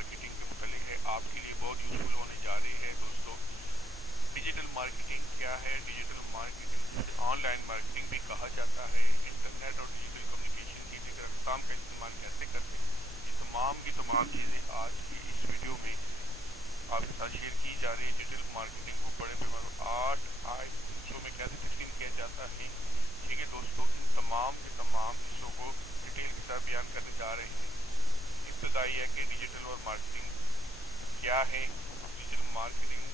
Marketing के मुतालिक है, आपके लिए बहुत यूजफुल होने जा रही है दोस्तों। डिजिटल मार्केटिंग क्या है? डिजिटल मार्केटिंग ऑनलाइन मार्केटिंग भी कहा जाता है। इंटरनेट और डिजिटल कम्युनिकेशन की दीगर अक़साम का इस्तेमाल कैसे करते हैं, ये तमाम की तमाम चीज़ें आज की इस वीडियो में आपके साथ शेयर की जा रही है। डिजिटल मार्केटिंग को बड़े पैमाने पर 8 हिस्सों में कैसे तकसीम किया जाता है, ठीक है दोस्तों। इन तमाम के तमाम हिस्सों को डिटेल के साथ बयान करने जा रहे हैं। इब्तदाई है कि डिजिटल और मार्केटिंग क्या है। डिजिटल मार्केटिंग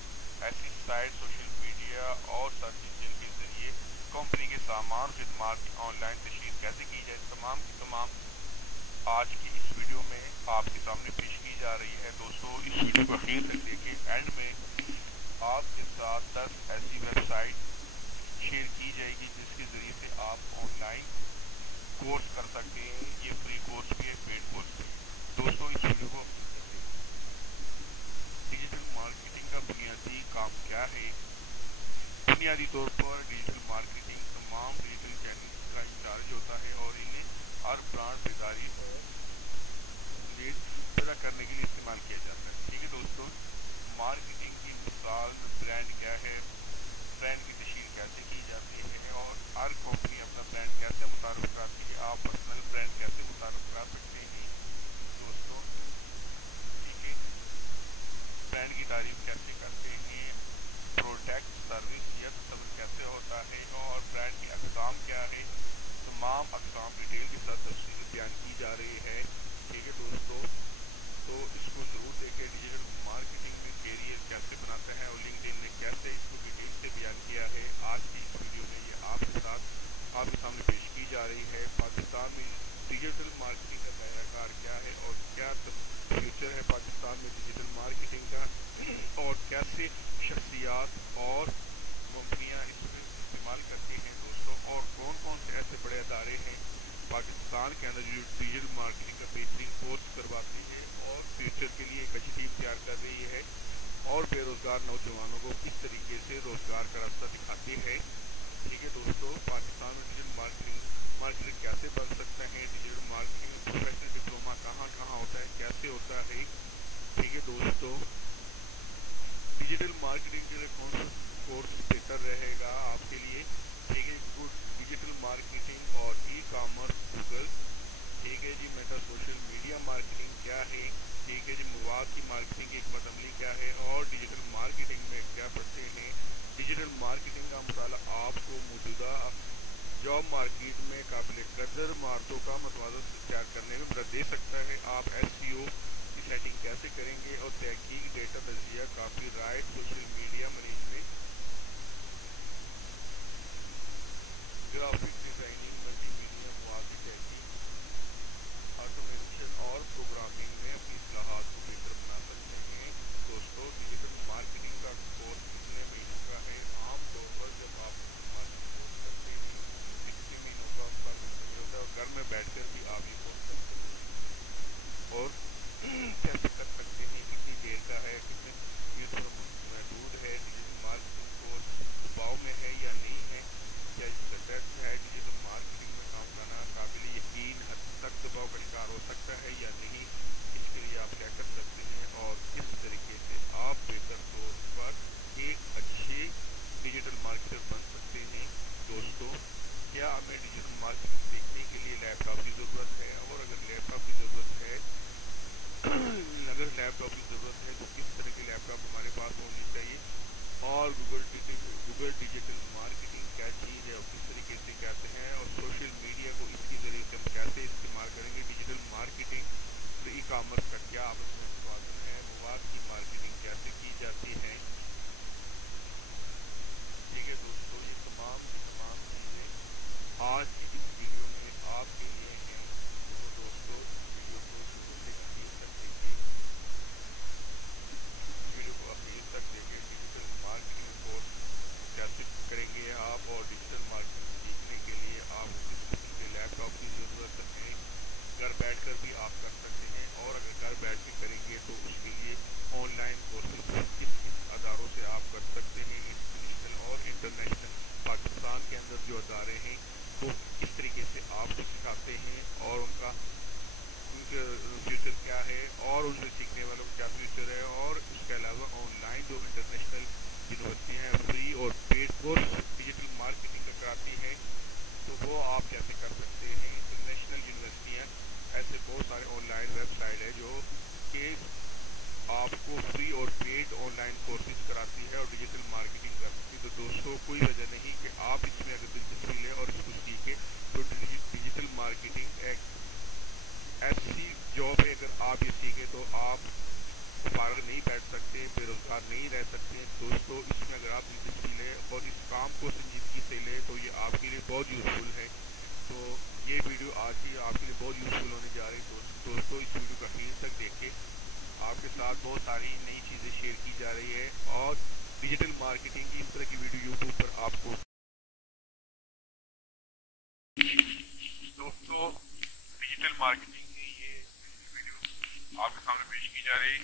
ऐसी साइट, सोशल मीडिया और सर्च इंजन के जरिए कंपनी के सामान खिदमात की ऑनलाइन तशहीर कैसे की जाए, तमाम की तमाम आज की इस वीडियो में आपके सामने पेश की जा रही है दोस्तों। इस वीडियो को आखिर तक देखिए। एंड में आपके साथ 10 ऐसी वेबसाइट शेयर की जाएगी जिसके जरिए से आप ऑनलाइन कोर्स कर सकते हैं। ये फ्री कोर्स भी है, पेड कोर्स भी है दोस्तों। इस वीडियो को डिजिटल मार्केटिंग का बुनियादी काम क्या है। बुनियादी तौर पर डिजिटल मार्केटिंग तमाम डिजिटल चैनल का इंचार्ज होता है और इन्हें हर ब्रांड बेदारी और लीड पैदा करने के लिए इस्तेमाल किया जाता है, ठीक है दोस्तों। मार्केटिंग की मिसाल ब्रांड क्या है, ब्रांड की तशहीर कैसे की जाती है और हर कंपनी अपना ब्रांड कैसे मुतारुफ कराती है। आप पर्सनल ब्रांड कैसे मुतारुफ करा सकते हैं दोस्तों, ठीक है। ब्रांड की तारीफ कैसे करते हैं, प्रोडक्ट सर्विस या तस्वीर कैसे होता है और ब्रांड की अक़साम क्या है। तमाम अक़साम डिटेल के साथ तफसील बयान की जा रही है, ठीक है दोस्तों। तो इसको जरूर देखें। डिजिटल मार्केटिंग में कैरियर कैसे बनाते हैं और लिंक्डइन ने कैसे इसको डिटेल से बयान किया है, आज की इस वीडियो में ये आपके साथ आपके सामने पेश की जा रही है। पाकिस्तान में डिजिटल मार्केटिंग का दायराकार क्या है और क्या फ्यूचर है पाकिस्तान में डिजिटल मार्केटिंग का, और कैसे शख्सियात और कंपनियां इसमें इस्तेमाल करती हैं दोस्तों, और कौन कौन से ऐसे बड़े अदारे हैं पाकिस्तान के अंदर जो डिजिटल मार्केटिंग का बेहतरीन कोर्स करवाती है और फ्यूचर के लिए एक अच्छी टीम तैयार कर रही है और बेरोजगार नौजवानों को किस तरीके से रोजगार का रास्ता दिखाती है, ठीक है दोस्तों। पाकिस्तान में डिजिटल मार्केटिंग कैसे बन सकता है, डिजिटल मार्केटिंग में प्रोफेशनल डिप्लोमा कहाँ कहाँ होता है, कैसे होता है, ठीक है दोस्तों। डिजिटल मार्केटिंग के लिए कौन सा कोर्स बेहतर रहेगा आपके लिए, ठीक है। डिजिटल मार्केटिंग और ई कॉमर्स गूगल, ठीक है जी। मेटा सोशल मीडिया मार्केटिंग क्या है, ठीक है जी। मवाद की मार्केटिंग की हिकमत अमली क्या है और डिजिटल मार्केटिंग में क्या पढ़ते हैं। डिजिटल मार्केटिंग का मुताला आपको मौजूदा जॉब मार्केट में काबिल कदर महारतों का मतवाज़न तैयार करने में मदद दे सकता है। आप SEO की सेटिंग कैसे करेंगे और तहकीक, डेटा तजिया, copyright, social media management, graphic designing, multimedia, मवाद की तहकीक, ऑटोमेशन और प्रोग्रामिंग में अपनी सलाहत को बेहतर बना सकते हैं दोस्तों। डिजिटल मार्केटिंग का कोर्स कितने महीनों का है? आमतौर पर जब आप मार्केटिंग कोर्स करते हैं 60 महीनों का होता है और घर में बैठकर भी आप ये कोर्स कर सकते हैं। और कैसे कर सकते हैं, कितनी देर का है, कितने महदूद है। डिजिटल मार्केटिंग कोर्स दबाव में है या नहीं है, क्या इसका टेस्ट है। डिजिटल मार्केटिंग में काम करना काबिल यकीन हद तक दबाव का शिकार हो सकता है या नहीं, इसके लिए आप क्या कर सकते हैं और किस तरीके से आप बेहतर तौर पर एक अच्छे डिजिटल मार्केटर बन सकते हैं दोस्तों। क्या हमें डिजिटल मार्केटिंग सीखने के लिए लैपटॉप की ज़रूरत है, और अगर लैपटॉप की ज़रूरत है तो किस तरह की लैपटॉप हमारे पास होनी चाहिए, और गूगल डिजिटल मार्केटिंग क्या चीज़ है और किस तरीके से कहते हैं, और सोशल मीडिया को इसके जरिए से हम कैसे इस्तेमाल करेंगे। डिजिटल मार्केटिंग तो ई कॉमर्स का क्या आपस में उत्पादन है, मवाद की मार्केटिंग कैसे की जाती है, ठीक है दोस्तों। ये तमाम चीज़ें आज की इस वीडियो में आपके लिए हैं, तो दोस्तों वीडियो को शुरू से आखिर तक देखिए। वीडियो को आखिर तक देखें। डिजिटल मार्केटिंग कोर्स कैसे करेंगे आप, और डिजिटल मार्केटिंग सीखने के लिए आपको किस किस्म के लैपटॉप की ज़रूरत है। घर बैठकर भी आप कर सकते हैं, और अगर घर बैठ के करेंगे तो उसके लिए ऑनलाइन कोर्सेज किस किस अदारों से आप कर सकते हैं। इंटरनेशनल और इंटरनेशनल पाकिस्तान के अंदर जो अदारे हैं वो किस तरीके से आप सिखाते हैं और उनका फ्यूचर क्या है, और और उनसे सीखने वालों का क्या फ्यूचर है, और इसके अलावा ऑनलाइन जो इंटरनेशनल यूनिवर्सिटी हैं फ्री और पेड कोर्स डिजिटल मार्केटिंग का कराती हैं, तो वो आप कैसे कर सकते हैं। इंटरनेशनल यूनिवर्सिटियाँ ऐसे बहुत सारे ऑनलाइन वेबसाइट है जो कि आपको फ्री और पेड ऑनलाइन कोर्सेज कराती है और डिजिटल मार्केटिंग कराती है। तो दोस्तों कोई वजह नहीं कि आप इसमें अगर दिलचस्पी लें और इसको सीखें, तो डिजिटल मार्केटिंग एक ऐसी जॉब है, अगर आप ये सीखें तो आप फारग नहीं बैठ सकते, बेरोजगार नहीं रह सकते। दोस्तों इसमें अगर आप दिलचस्पी लें और इस काम को संजीदगी से लें तो ये आपके लिए बहुत यूज़फुल है। तो ये वीडियो आज ही आपके लिए बहुत यूज़फुल होने जा रही है। दोस्तों इस वीडियो का आखिर तक देखें, आपके साथ बहुत सारी नई चीज़ें शेयर की जा रही है और डिजिटल मार्केटिंग की इस तरह की वीडियो यूट्यूब पर आपको। दोस्तों डिजिटल मार्केटिंग की ये वीडियो आपके सामने पेश की जा रही है।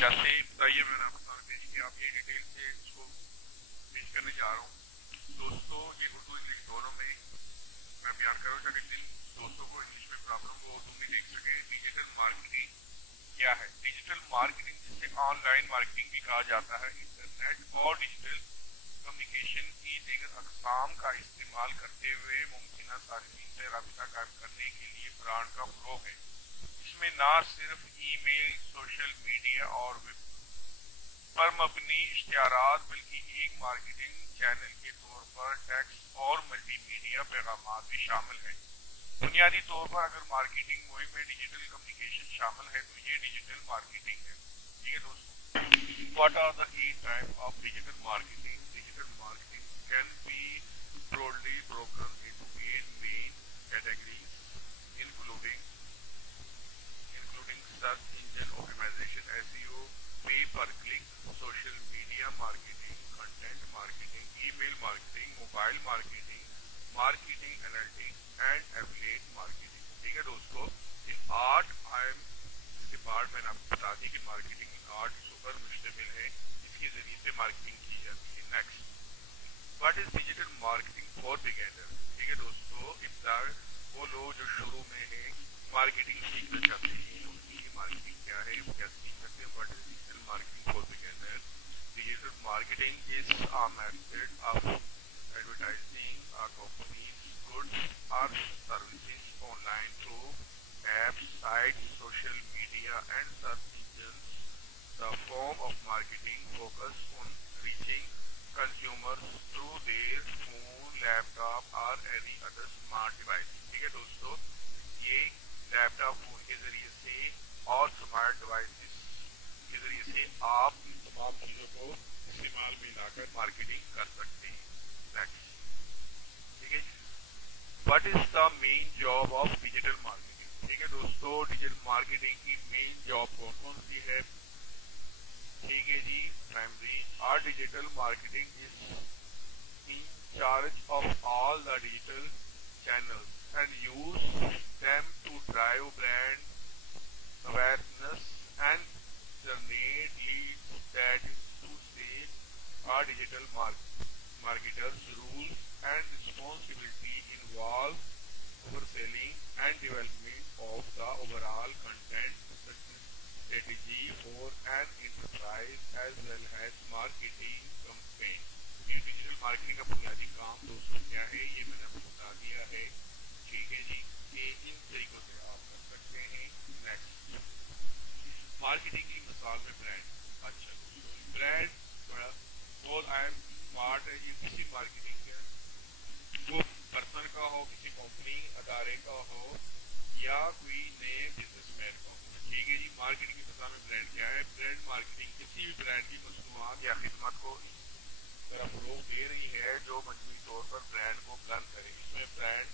कैसे बताइए, मैंने आपके सामने पेश किया, आप ये डिटेल से इसको पेश करने जा रहा हूँ। दोस्तों ये उर्दू इंग्लिश दोनों में मैं बयान कर रहा हूँ ताकि जिन दोस्तों को इंग्लिश में प्रॉब्लम हो उर्दू में देख सके। डिजिटल मार्केटिंग क्या है? डिजिटल मार्केटिंग जिसे ऑनलाइन मार्केटिंग भी कहा जाता है, इंटरनेट और डिजिटल कम्युनिकेशन की दीगर अक़साम का इस्तेमाल करते हुए मुमकिन सार्फिन से राब्ता कायम करने के लिए ब्रांड का फ़रोग़ है। इसमें न सिर्फ ईमेल, सोशल मीडिया और वेब पर मबनी इश्तिहारात बल्कि एक मार्केटिंग चैनल के तौर पर टेक्स्ट और मल्टीमीडिया पैगाम भी शामिल है। बुनियादी तौर पर अगर मार्केटिंग मुहिम में डिजिटल कम्युनिकेशन शामिल है तो ये डिजिटल मार्केटिंग है। ठीक है दोस्तों, what are the 8 type of digital marketing? Digital marketing can be broadly broken into 8 main categories, including search engine optimization (SEO), pay per click, social media marketing, content marketing, email marketing, mobile marketing, marketing analytics and affiliate marketing। ठीक है दोस्तों, ये 8 item इसके बाद मैंने आपको बता दी कि मार्केटिंग इन 8 हिस्सों पर मुश्तमिल है जिसके जरिए से मार्केटिंग की जाती है। Next, what is digital marketing for beginner? ठीक है दोस्तों, इब्तिदाई वो लोग जो शुरू में है मार्केटिंग सीखना चाहते हैं, उनके लिए मार्केटिंग क्या है, वो कैसे सीख सकते हैं। What is digital marketing for beginner? Digital marketing is a method of advertising a companies goods और services online through apps, sites, social media and search engines. The form of marketing focus on reaching consumers through their phone, laptop or any other smart device। ठीक है दोस्तों, ये laptop, phone के जरिए से और smart devices के जरिए से आप इन तमाम चीज़ों को इस्तेमाल में लाकर मार्केटिंग कर सकते हैं। नेक्स्ट, ठीक है, what is the main job of digital marketing? ठीक है दोस्तों, डिजिटल मार्केटिंग की मेन जॉब कौन कौन सी है? ठीक है जी, प्राइमरी और digital marketing is in charge of all the digital channels and use them to drive brand awareness and generate leads that to say our digital marketers rules and responsibility involve overselling and development of the overall content strategy for an enterprise as well as marketing campaign। Digital marketing का बुनियादी काम दोस्तों क्या है, ये मैंने आपको बता दिया है। ठीक है जी, ये इन तरीकों से आप कर सकते हैं। नेक्स्ट, मार्केटिंग की मिसाल में ब्रांड। अच्छा, ब्रांड बड़ा बोल आई एम स्मार्ट है, ये किसी मार्केटिंग का वो पर्सन का हो, किसी कंपनी अदारे का हो या कोई नए बिजनेसमैन का हो। ठीक है जी, मार्केटिंग की मिसाल में ब्रांड क्या है? ब्रांड मार्केटिंग किसी भी ब्रांड की मसनूआत या खिदमत को तरफ रोक दे रही है जो मजमूई तौर पर ब्रांड को बुलंद करे। इसमें ब्रांड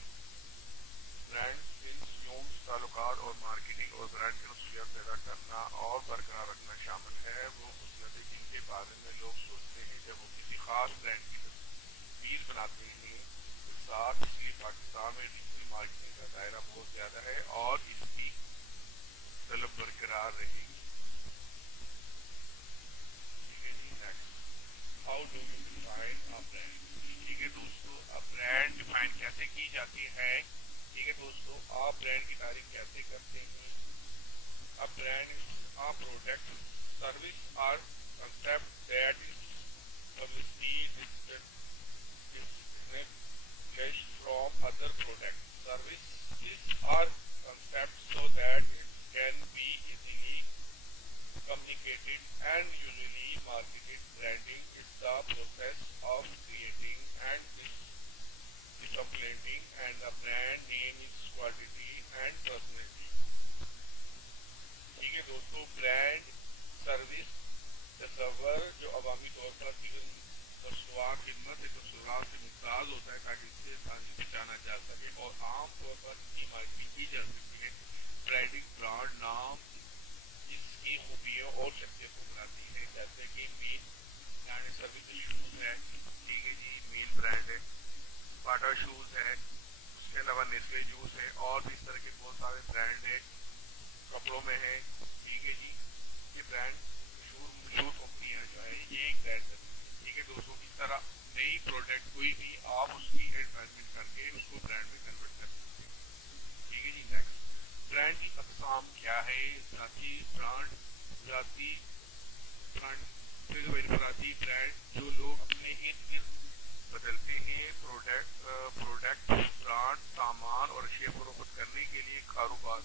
ताल्लुकात और मार्केटिंग और ब्रांड की नस्लियत पैदा करना और बरकरार रखना शामिल है। वो खसूलतें जिनके बारे में लोग सोचते हैं जब वो किसी खास ब्रांड की तस्वीर बनाते हैं तो साथ, इसलिए पाकिस्तान में डिजिटल मार्केटिंग का दायरा बहुत ज्यादा है और इसकी तलब बरकरार रहेगी। How do you define a brand? ठीक है दोस्तों, अब ब्रांड डिफाइन कैसे की जाती है? ठीक है दोस्तों, आप ब्रांड की तारीफ कैसे करते हैं? अब brand is a product, service or concept that is publicly distinguished from other products, services or concepts so that it can be easily communicated and usually marketed. Branding is the process of creating and displaying and a brand name is quality and personality. ٹھیک ہے دوستوں، brand service تصور جو عوامی طور پر دیگر مصنوعات خدمت تصورات سے ممتاز ہوتا ہے تاکہ اس سے آسانی پہچانا جا سکے اور عام طور پر اس کی مارکیٹنگ کی جا سکتی ہے۔ برانڈنگ برانڈ نام جس کی خوبیوں اور شخصیت کو بناتی ہے، جیسے کہ مین برانڈ سروس شوز ہے، ٹھیک ہے جی، مین برانڈ ہے، باٹا شوز ہے، اس کے علاوہ نیسلے جوس ہے، اور بھی اس طرح کے بہت سارے برانڈ ہیں، کپڑوں میں ہے، ٹھیک ہے جی، یہ برانڈ مشہور کمپنیاں جو ہے یہ ایک برانڈ ہے، ٹھیک ہے دوستوں۔ اس طرح نئی پروڈکٹ کوئی بھی آپ اس کی ایڈورٹائزمنٹ کر کے اس کو برانڈ میں کنورٹ کر سکتے ہیں، ٹھیک ہے جی۔ نیکسٹ، برانڈ کی اقسام کیا ہے؟ ذاتی برانڈ انفرادی برانڈ جو لوگ اپنے ارد گرد بدلتے ہیں، پروڈکٹ برانڈ سامان اور اشیاء فروخت کرنے کے لیے کاروبار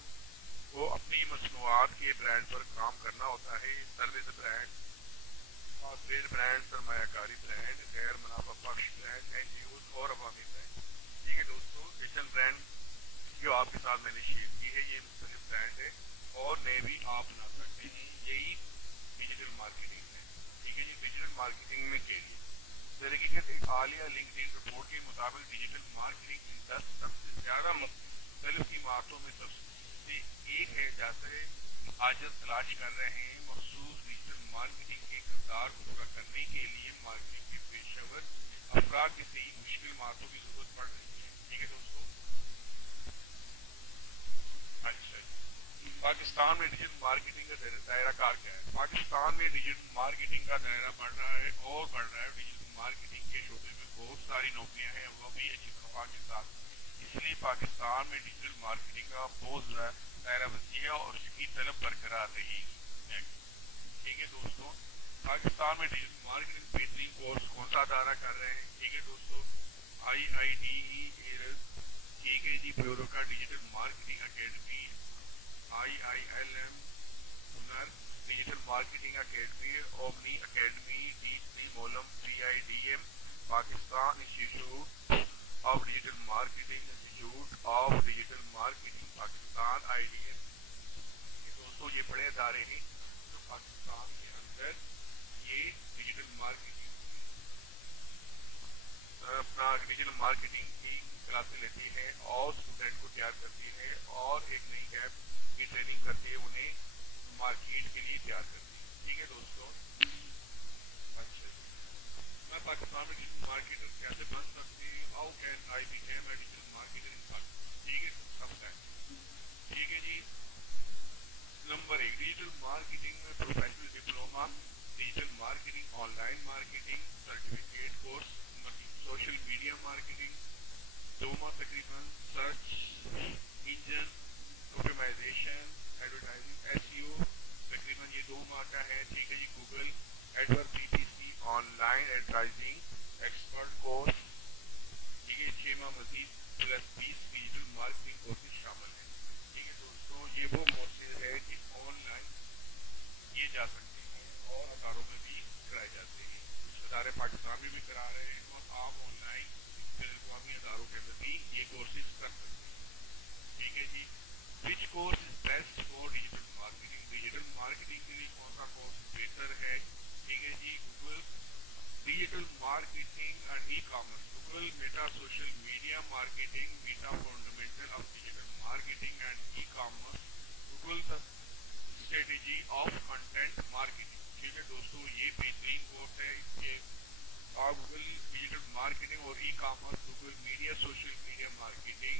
کو اپنی مصنوعات کے برانڈ پر کام کرنا ہوتا ہے۔ سروس برانڈ، سافٹ برانڈ، سرمایہ کاری برانڈ، غیر منافع بخش برانڈ، این جی اوز اور عوامی برانڈ، ٹھیک ہے دوستوں۔ ڈیجیٹل برانڈ جو آپ کے ساتھ میں نے شیئر کی ہے یہ مختلف برانڈ ہے اور نئے بھی آپ بنا سکتے ہیں، یہی ڈیجیٹل مارکیٹنگ ہے، ٹھیک ہے جی۔ ڈیجیٹل مارکیٹنگ میں کے لیے طریقے ایک حالیہ لنکڈ ان رپورٹ کے مطابق ڈیجیٹل مارکیٹنگ کی 10 سب سے زیادہ مختلف عمارتوں میں سب سے ایک ہے، جیسے حاجت تلاش کر رہے ہیں مخصوص ڈیجیٹل مارکیٹنگ کے کردار کو پورا کرنے کے لیے مارکیٹنگ کے پیشہ ور افراد کی صحیح مشکل عمارتوں کی ضرورت پڑ رہی ہے، ٹھیک ہے دوستوں۔ اچھا جی، پاکستان میں ڈیجیٹل مارکیٹنگ کا دائرہ کار کیا ہے؟ پاکستان میں ڈیجیٹل مارکیٹنگ کا دائرہ بڑھ رہا ہے اور بڑھ رہا ہے۔ ڈیجیٹل مارکیٹنگ کے شعبے میں بہت ساری نوکریاں ہیں، وہ بھی اچھی تنخواہ کے ساتھ، اس لیے پاکستان میں ڈیجیٹل مارکیٹنگ کا بہت دائرہ وسیع ہے اور اس کی طلب برقرار رہی ہے، ٹھیک ہے دوستوں۔ پاکستان میں ڈیجیٹل مارکیٹنگ بہترین کورس کون سا ادارہ کر رہے ہیں؟ ٹھیک ہے دوستوں، آئی آئی ٹی ایرز، ٹھیک ہے جی، بیورو کا digital marketing academy, I I L M ہنر digital marketing academy, omni academy, D C مولم، P I D M, Pakistan institute of digital marketing, institute of digital marketing Pakistan, I D M, دوستوں یہ بڑے ادارے ہیں جو پاکستان کے اندر یہ ڈیجیٹل مارکیٹنگ کی کلاسیں لیتی ہے اور اسٹوڈنٹ کو تیار کرتی ہے اور ایک نئی ایپ کی ٹریننگ کرتی ہے، انہیں مارکیٹ کے لیے تیار کرتی ہے، ٹھیک ہے دوستوں۔ اچھا، میں پاکستان میں ڈیجیٹل مارکیٹر کیسے بن سکتی ہوں؟ How can I become a digital marketer in Pakistan, ٹھیک ہے سب کا، ٹھیک ہے جی۔ نمبر 1، ڈیجیٹل مارکیٹنگ میں professional diploma, digital marketing, online marketing certificate course, social media marketing 2 ماہ تقریباً، search engine optimisation, advertising S E O تقریباً یہ 2 ماہ کا ہے، ٹھیک ہے جی۔ Google AdWord P P C online advertising expert course, ٹھیک ہے 6 ماہ مزید پلس 20 ڈیجیٹل مارکیٹنگ کورسز شامل ہیں، ٹھیک ہے دوستوں۔ یہ وہ کورسز ہے کہ آن لائن کیے جا سکتے ہیں اور اداروں میں بھی کرائے جاتے ہیں، کچھ ادارے پاکستان میں بھی کرا رہے ہیں اور آپ آن لائن بین الاقوامی اداروں کے اندر بھی یہ کورسز کر سکتے ہیں، ٹھیک ہے جی۔ Which course is best for digital marketing? Digital marketing کے لیے کون سا کورس بہتر ہے؟ ٹھیک ہے جی، Google digital marketing and ecommerce, Google Meta social media marketing, Meta fundamental of digital marketing and ecommerce, Google the strategy of content marketing, ٹھیک ہے دوستوں۔ یہ بہترین کورس ہے کہ آپ گوگل ڈیجیٹل مارکیٹنگ اور e commerce, Google media social media marketing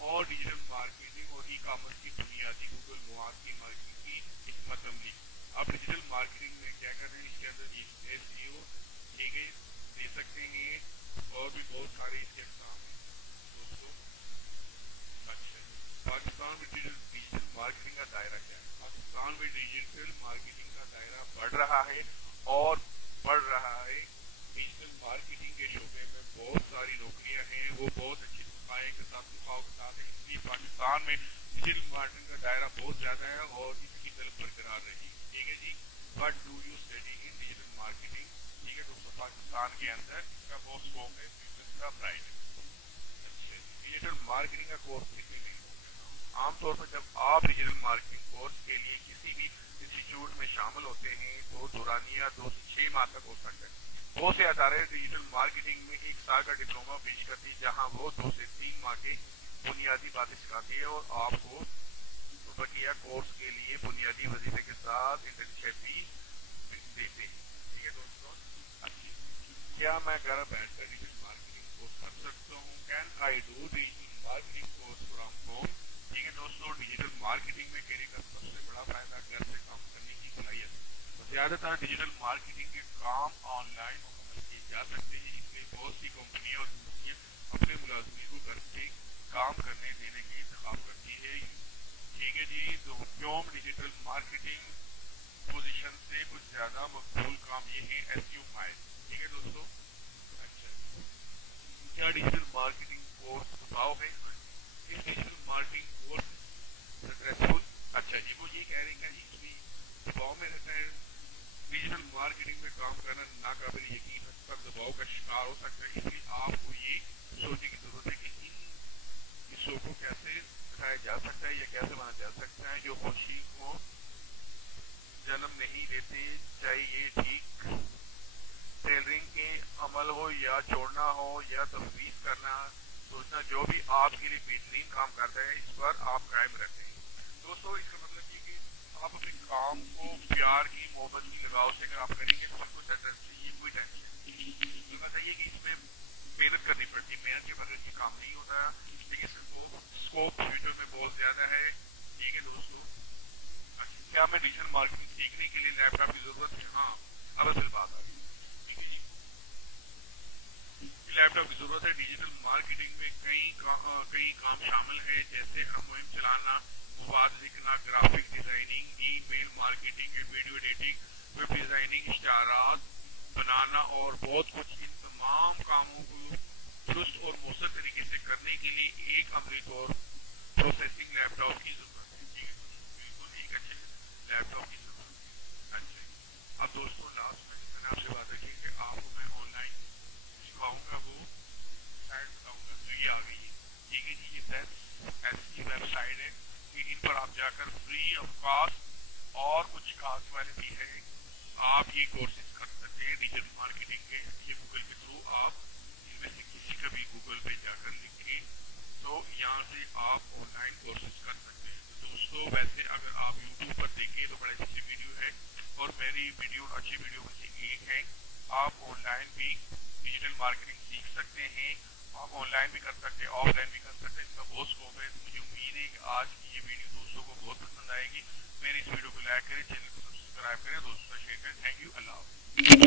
اور ڈیجیٹل مارکیٹنگ اور ای کامرس کی بنیادی گوگل مواد کی مارکیٹنگ کی حکمت عملی۔ آپ ڈیجیٹل مارکیٹنگ میں کیا کر رہے ہیں؟ اس کے اندر ایس ای او، ٹھیک ہے، دے سکتے ہیں اور بھی بہت سارے اس کے اقسام ہیں دوستوں۔ اچھا، پاکستان میں ڈیجیٹل मार्केटिंग का दायरा क्या है। पाकिस्तान में डिजिटल मार्केटिंग का दायरा बढ़ रहा है और बढ़ रहा है। डिजिटल मार्केटिंग के शोबे में बहुत सारी नौकरियां हैं, वो बहुत अच्छी तनख्वाह के साथ है, इसलिए पाकिस्तान में डिजिटल मार्केटिंग का दायरा बहुत ज्यादा है और इसकी तरफ बरकरार रहेगी। ठीक है जी। But do you study in digital marketing. ठीक है दोस्तों, पाकिस्तान के अंदर इसका बहुत स्कोप है, फ्यूचर का ब्राइट है। डिजिटल मार्केटिंग का कोर्स कितने नहीं होगा। आमतौर पर जब आप डिजिटल मार्केटिंग कोर्स के लिए किसी भी इंस्टीट्यूट में शामिल होते हैं तो दौरानिया 2 से 6 माह तक हो सकता है। बहुत से अदारे डिजिटल मार्केटिंग में 1 साल का डिप्लोमा पेश करती है, जहां वो 2 से 3 माह के बुनियादी बातें सिखाती है और आपको बकिया कोर्स के लिए बुनियादी वजीफे के साथ इंटर्नशिप भी देते हैं। ठीक है दोस्तों, क्या मैं घर बैठकर डिजिटल मार्केटिंग कोर्स कर सकता हूँ? Can I do digital marketing course from home. ठीक है दोस्तों, डिजिटल मार्केटिंग में कैरियर का सबसे बड़ा फायदा घर से काम करने की सलाहियत। ज्यादातर डिजिटल मार्केटिंग के काम ऑनलाइन मुकम्मल किए जा सकते हैं, इसलिए बहुत सी कंपनियां और कंपनियां अपने मुलाजमीन को घर से काम करने देने की इंतखाब करती है। ठीक है जी। तो क्यों डिजिटल मार्केटिंग पोजीशन से कुछ ज्यादा मकबूल काम ये है एसईओ माइल। ठीक है दोस्तों। अच्छा, क्या डिजिटल मार्केटिंग कोर्स दबाव है? इस डिजिटल मार्केटिंग कोर्स सक्सेसफुल। अच्छा जी, वो ये कह रहे हैं कि इसमें दबाव में रहता है। डिजिटल मार्केटिंग में काम करना नाकाबिल यकीन हद तक दबाव का शिकार हो सकता है, इसलिए आपको ये सोचने की जरूरत है कि इन हिस्सों को कैसे सिखाया जा सकता है या कैसे बना जा सकता है जो खुशी को जन्म नहीं देते, चाहे ये ठीक टेलरिंग के अमल हो या छोड़ना हो या तफवीज करना, सोचना, जो भी आपके लिए बेहतरीन काम करता है इस पर आप कायम रहते हैं। दोस्तों, इसका मतलब ये कि आप अपने काम को प्यार की मोहब्बत की लगाव से अगर आप करेंगे तो सबको सक्सेस चाहिए, कोई टेंशन नहीं। तो बताइए कि इसमें मेहनत करनी पड़ती है, मेहनत के बगैर ये काम नहीं होता, लेकिन स्कोप फ्यूचर में बहुत ज्यादा है। ठीक है दोस्तों। क्या मैं डिजिटल मार्केटिंग सीखने के लिए लैपटॉप की जरूरत है? हाँ, अब असल बात आ गई। लैपटॉप की जरूरत है। डिजिटल मार्केटिंग में कई काम शामिल है, जैसे मुहिम चलाना, मवाद लिखना, graphic designing, email marketing, video editing, web designing, इश्तिहारात बनाना और बहुत कुछ। इन तमाम कामों को दुरुस्त और मौसर तरीके से करने के लिए एक अमली तौर प्रोसेसिंग लैपटॉप की जरूरत है। ठीक है, बिल्कुल एक अच्छे लैपटॉप की जरूरत है। अच्छा, अब दोस्तों लास्ट में मैंने आपसे बात रखी कि आपको मैं ऑनलाइन सिखाऊंगा, वो साइट बताऊंगा। तो ये आ गई है। ठीक है जी, ये ऐसी वेबसाइट है कि इन पर आप जाकर फ्री ऑफ कॉस्ट और कुछ खास वाले भी है, आप ये कोर्सेज कर सकते हैं डिजिटल मार्केटिंग के। ये गूगल के थ्रू आप इनमें से किसी का भी गूगल पे जाकर लिखे तो यहाँ से आप ऑनलाइन कोर्सेज कर सकते हैं। तो दोस्तों, वैसे अगर आप यूट्यूब पर देखें तो बड़े अच्छी वीडियो है और मेरी वीडियो अच्छी वीडियो में से एक है। आप ऑनलाइन भी डिजिटल मार्केटिंग सीख सकते हैं, आप ऑनलाइन भी कर सकते हैं, ऑफलाइन भी कर सकते हैं, इसका बहुत स्कोप है। मुझे उम्मीद है कि आज की ये वीडियो दोस्तों को बहुत पसंद आएगी। मेरी इस वीडियो को लाइक करें, चैनल को सब्सक्राइब करें, दोस्तों का शेयर करें। Thank you, Allah.